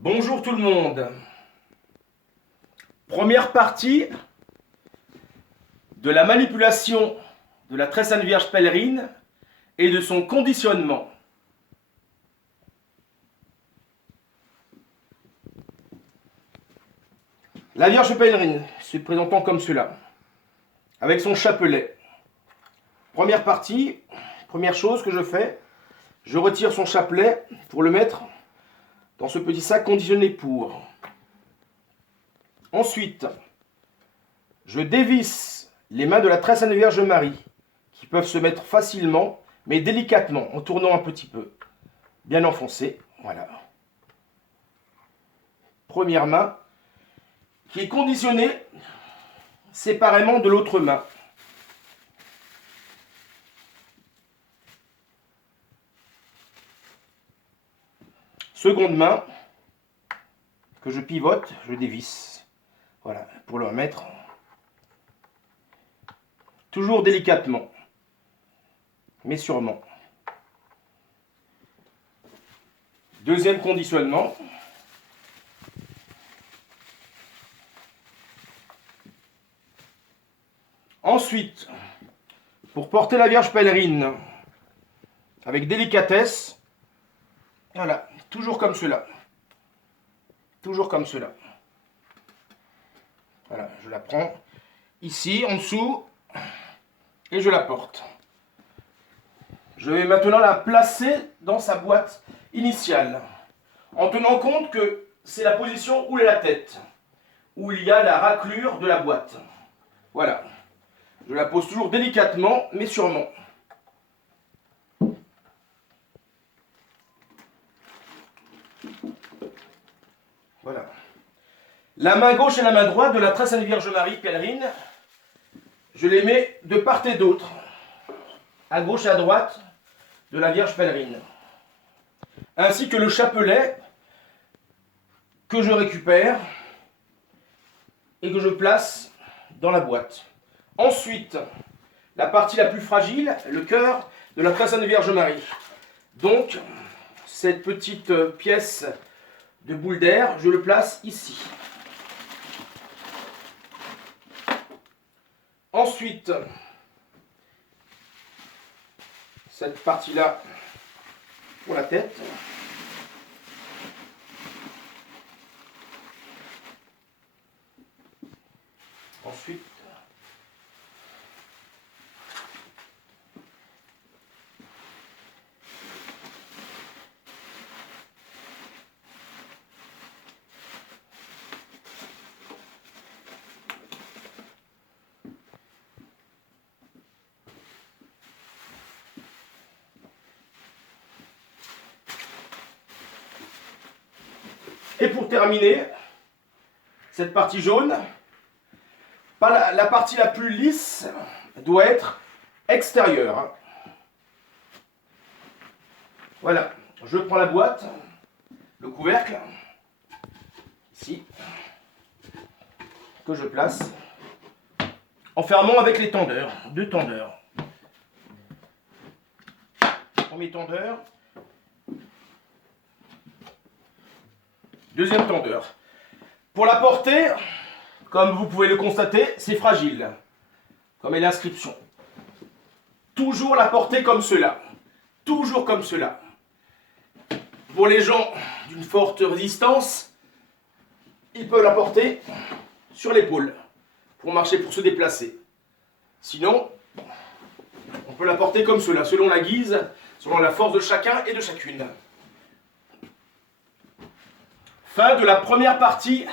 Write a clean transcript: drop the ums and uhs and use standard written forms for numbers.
Bonjour tout le monde. Première partie de la manipulation de la très sainte Vierge pèlerine et de son conditionnement. La Vierge pèlerine se présentant comme cela, avec son chapelet. Première partie, première chose que je fais, je retire son chapelet pour le mettre dans ce petit sac conditionné pour. Ensuite, je dévisse les mains de la très sainte Vierge Marie, qui peuvent se mettre facilement, mais délicatement, en tournant un petit peu. Bien enfoncé, voilà. Première main, qui est conditionnée séparément de l'autre main. Seconde main, que je pivote, je dévisse. Voilà, pour le remettre. Toujours délicatement, mais sûrement. Deuxième conditionnement. Ensuite, pour porter la Vierge pèlerine avec délicatesse, voilà, toujours comme cela. Toujours comme cela. Voilà, je la prends ici, en dessous, et je la porte. Je vais maintenant la placer dans sa boîte initiale, en tenant compte que c'est la position où est la tête, où il y a la raclure de la boîte. Voilà. Je la pose toujours délicatement, mais sûrement. Voilà. La main gauche et la main droite de la très sainte Vierge Marie pèlerine, je les mets de part et d'autre, à gauche et à droite de la Vierge pèlerine. Ainsi que le chapelet que je récupère et que je place dans la boîte. Ensuite, la partie la plus fragile, le cœur de la très sainte Vierge Marie. Donc, cette petite pièce de boule d'air, je le place ici. Ensuite, cette partie-là pour la tête. Ensuite, et pour terminer, cette partie jaune, pas la partie la plus lisse doit être extérieure. Voilà, je prends la boîte, le couvercle, ici, que je place, en fermant avec les tendeurs, deux tendeurs. Premier tendeur, deuxième tendeur. Pour la porter, comme vous pouvez le constater, c'est fragile, comme est l'inscription. Toujours la porter comme cela, toujours comme cela. Pour les gens d'une forte résistance, ils peuvent la porter sur l'épaule pour marcher, pour se déplacer. Sinon, on peut la porter comme cela, selon la guise, selon la force de chacun et de chacune. Fin de la première partie